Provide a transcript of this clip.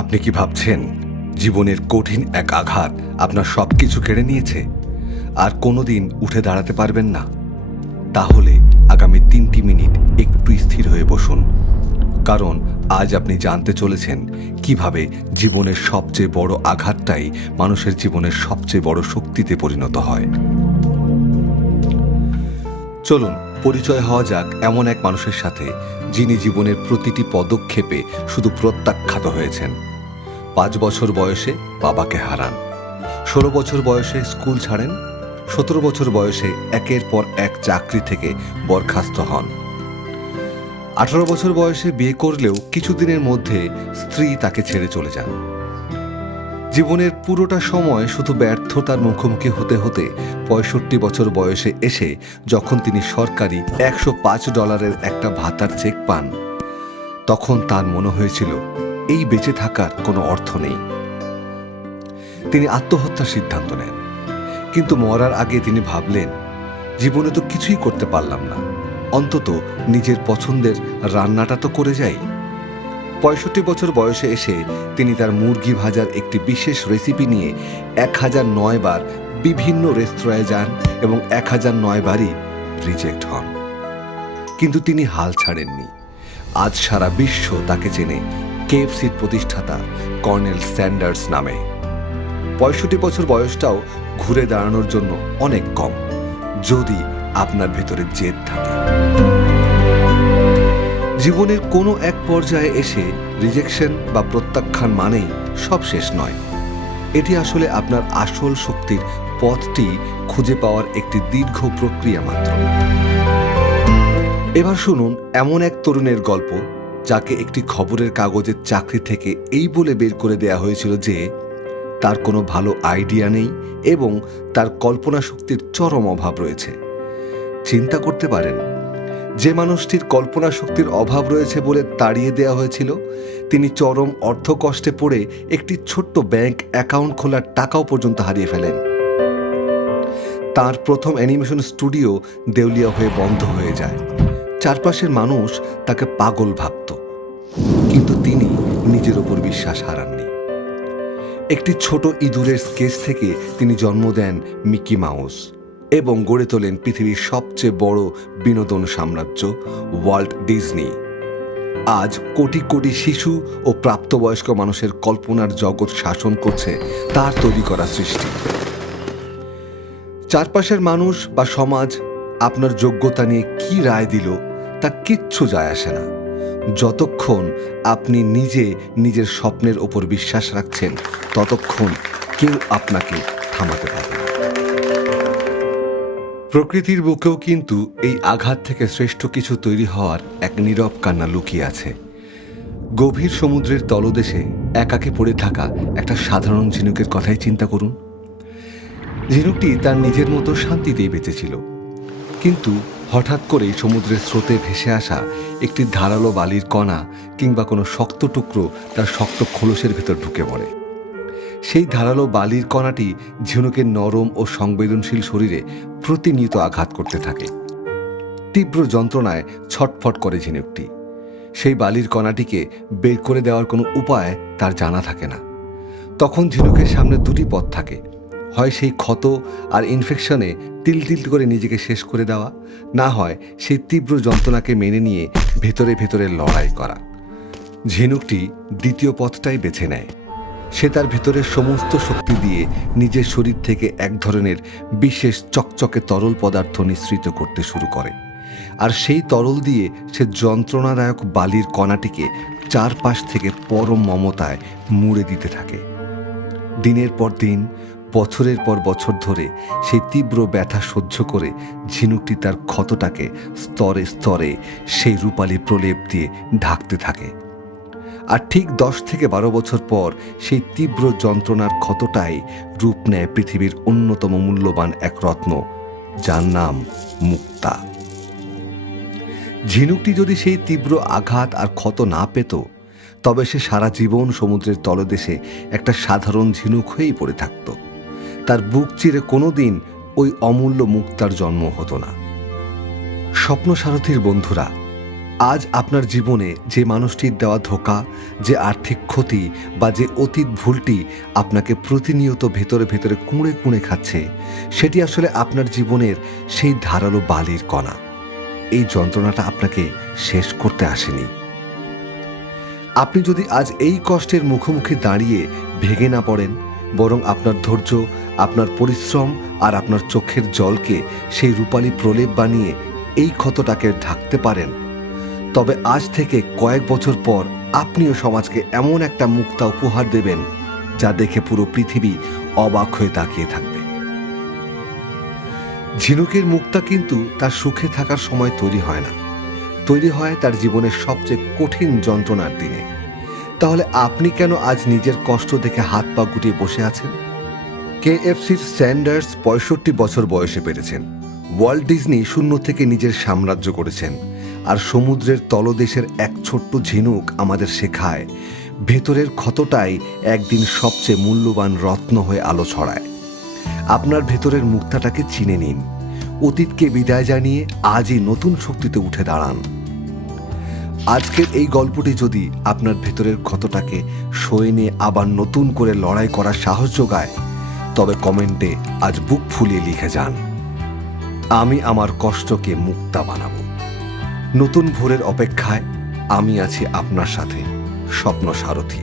আপনি কি ভাবছেন জীবনের কঠিন এক আঘাত আপনার সবকিছু কেড়ে নিয়েছে আর কোনোদিন উঠে দাঁড়াতে পারবেন না? তাহলে আগামী 3টি মিনিট একটু স্থির হয়ে বসুন, কারণ আজ আপনি জানতে চলেছেন কিভাবে জীবনের সবচেয়ে বড় আঘাতটাই মানুষের জীবনের সবচেয়ে বড় শক্তিতে পরিণত হয়। চলুন পরিচয় হওয়া যাক এমন এক মানুষের সাথে, যিনি জীবনের প্রতিটি পদক্ষেপে শুধু প্রত্যাখ্যাত হয়েছেন। 5 বছর বয়সে বাবাকে হারান, 16 বছর বয়সে স্কুল ছাড়েন, 17 বছর বয়সে একের পর এক চাকরি থেকে বরখাস্ত হন, 18 বছর বয়সে বিয়ে করলেও কিছুদিনের মধ্যে স্ত্রী তাকে ছেড়ে চলে যান। জীবনের পুরোটা সময় শুধু ব্যর্থতার মুখোমুখি হতে হতে 65 বছর বয়সে এসে যখন তিনি সরকারি $105 একটা ভাতার চেক পান, তখন তার মনে হয়েছিল এই বেঁচে থাকার কোনো অর্থ নেই। তিনি আত্মহত্যার সিদ্ধান্ত নেন, কিন্তু মরার আগে তিনি ভাবলেন, জীবনে তো কিছুই করতে পারলাম না, অন্তত নিজের পছন্দের রান্নাটা তো করে যাই। 65 বছর বয়সে এসে তিনি তার মুরগি ভাজার একটি বিশেষ রেসিপি নিয়ে 1009 বার বিভিন্ন রেস্তোরাঁয় যান এবং 1009 বারই রিজেক্ট হন। কিন্তু তিনি হাল ছাড়েননি। আজ সারা বিশ্ব তাকে চেনে কেএফসির প্রতিষ্ঠাতা কর্নেল স্যান্ডার্স নামে। 65 বছর বয়সটাও ঘুরে দাঁড়ানোর জন্য অনেক কম, যদি আপনার ভেতরে জেদ থাকে। জীবনের কোনো এক পর্যায়ে এসে রিজেকশন বা প্রত্যাখ্যান মানেই সব শেষ নয়। এটি আসলে আপনার আসল শক্তির পথটি খুঁজে পাওয়ার একটি দীর্ঘ প্রক্রিয়া মাত্র। এবার শুনুন এমন এক তরুণের গল্প, যাকে একটি খবরের কাগজের চাকরি থেকে এই বলে বের করে দেয়া হয়েছিল যে তার কোনো ভালো আইডিয়া নেই এবং তার কল্পনা শক্তির চরম অভাব রয়েছে। চিন্তা করতে পারেন, যে মানুষটির কল্পনা শক্তির অভাব রয়েছে বলে তাড়িয়ে দেওয়া হয়েছিল, তিনি চরম অর্থকষ্টে পড়ে একটি ছোট্ট ব্যাংক অ্যাকাউন্ট খোলার টাকাও পর্যন্ত হারিয়ে ফেলেন। তার প্রথম অ্যানিমেশন স্টুডিও দেউলিয়া হয়ে বন্ধ হয়ে যায়। চারপাশের মানুষ তাকে পাগল ভাবত, কিন্তু তিনি নিজের ওপর বিশ্বাস হারাননি। একটি ছোট ইঁদুরের স্কেচ থেকে তিনি জন্ম দেন মিকি মাউস এবং গড়ে তোলেন পৃথিবীর সবচেয়ে বড় বিনোদন সাম্রাজ্য ওয়াল্ট ডিজনি। আজ কোটি কোটি শিশু ও প্রাপ্তবয়স্ক মানুষের কল্পনার জগৎ শাসন করছে তার তৈরি করা সৃষ্টি। চারপাশের মানুষ বা সমাজ আপনার যোগ্যতা নিয়ে কি রায় দিল তা কিচ্ছু যায় আসে না, যতক্ষণ আপনি নিজে নিজের স্বপ্নের ওপর বিশ্বাস রাখছেন ততক্ষণ কেউ আপনাকে থামাতে পারবে না। প্রকৃতির বুকেও কিন্তু এই আঘাত থেকে শ্রেষ্ঠ কিছু তৈরি হওয়ার এক নীরব কান্না লুকিয়ে আছে। গভীর সমুদ্রের তলদেশে একাকে পড়ে থাকা একটা সাধারণ ঝিনুকের কথাই চিন্তা করুন। ঝিনুকটি তার নিজের মতো শান্তিতেই বেঁচেছিল, কিন্তু হঠাৎ করেই সমুদ্রের স্রোতে ভেসে আসা একটি ধারালো বালির কণা কিংবা কোনো শক্ত টুকরো তার শক্ত খোলসের ভেতর ঢুকে পড়ে। সেই ধারালো বালির কণাটি ঝিনুকের নরম ও সংবেদনশীল শরীরে প্রতিনিয়ত আঘাত করতে থাকে। তীব্র যন্ত্রণায় ছটফট করে ঝিনুকটি। সেই বালির কণাটিকে বের করে দেওয়ার কোনো উপায় তার জানা থাকে না। তখন ঝিনুকের সামনে দুটি পথ থাকে, হয় সেই ক্ষত আর ইনফেকশনে তিল তিল করে নিজেকে শেষ করে দেওয়া, না হয় সেই তীব্র যন্ত্রণাকে মেনে নিয়ে ভেতরে ভেতরে লড়াই করা। ঝিনুকটি দ্বিতীয় পথটাই বেছে নেয়। সে তার ভেতরের সমস্ত শক্তি দিয়ে নিজের শরীর থেকে এক ধরনের বিশেষ চকচকে তরল পদার্থ নিঃসৃত করতে শুরু করে, আর সেই তরল দিয়ে সে যন্ত্রণাদায়ক বালির কণাটিকে চারপাশ থেকে পরম মমতায় মুড়ে দিতে থাকে। দিনের পর দিন, বছরের পর বছর ধরে সেই তীব্র ব্যথা সহ্য করে ঝিনুকটি তার ক্ষতটাকে স্তরে স্তরে সেই রূপালী প্রলেপ দিয়ে ঢাকতে থাকে। আর ঠিক 10 থেকে 12 বছর পর সেই তীব্র যন্ত্রণার ক্ষতটাই রূপ নেয় পৃথিবীর অন্যতম মূল্যবান এক রত্ন, যার নাম মুক্তা। ঝিনুকটি যদি সেই তীব্র আঘাত আর ক্ষত না পেত, তবে সে সারা জীবন সমুদ্রের তলদেশে একটা সাধারণ ঝিনুক হয়েই পড়ে থাকত। তার বুক চিরে কোনোদিন ওই অমূল্য মুক্তার জন্ম হতো না। স্বপ্ন সারথীর বন্ধুরা, আজ আপনার জীবনে যে মানুষটির দেওয়া ধোঁকা, যে আর্থিক ক্ষতি বা যে অতীত ভুলটি আপনাকে প্রতিনিয়ত ভেতরে ভেতরে কুঁড়ে কুঁড়ে খাচ্ছে, সেটি আসলে আপনার জীবনের সেই ধারালো বালির কণা। এই যন্ত্রণাটা আপনাকে শেষ করতে আসেনি। আপনি যদি আজ এই কষ্টের মুখোমুখি দাঁড়িয়ে ভেঙে না পড়েন, বরং আপনার ধৈর্য, আপনার পরিশ্রম আর আপনার চোখের জলকে সেই রূপালী প্রলেপ বানিয়ে এই ক্ষতটাকে ঢাকতে পারেন, তবে আজ থেকে কয়েক বছর পর আপনিও সমাজকে এমন একটা মুক্তা উপহার দেবেন যা দেখে পুরো পৃথিবী অবাক হয়ে তাকিয়ে থাকবে। ঝিনুকের মুক্তা কিন্তু তার সুখে থাকার সময় তৈরি হয় না, তৈরি হয় তার জীবনের সবচেয়ে কঠিন যন্ত্রণার দিনে। তাহলে আপনি কেন আজ নিজের কষ্ট দেখে হাত পা গুটিয়ে বসে আছেন? কেএফসির স্যান্ডার্স 65 বছর বয়সে পেরেছেন। ওয়াল্ট ডিজনি শূন্য থেকে নিজের সাম্রাজ্য করেছেন। আর সমুদ্রের তলদেশের এক ছোট্ট ঝিনুক আমাদের শেখায়, ভেতরের ক্ষতটাই একদিন সবচেয়ে মূল্যবান রত্ন হয়ে আলো ছড়ায়। আপনার ভেতরের মুক্তাটাকে চিনে নিন, অতীতকে বিদায় জানিয়ে আজই নতুন শক্তিতে উঠে দাঁড়ান। আজকের এই গল্পটি যদি আপনার ভেতরের ক্ষতটাকে সয়ে নিয়ে আবার নতুন করে লড়াই করার সাহস যোগায়, তবে কমেন্টে আজ বুক ফুলিয়ে লিখে যান, আমি আমার কষ্টকে মুক্তা বানাবো। নতুন ভোরের অপেক্ষায় আমি আছি আপনার সাথে, স্বপ্ন সারথী।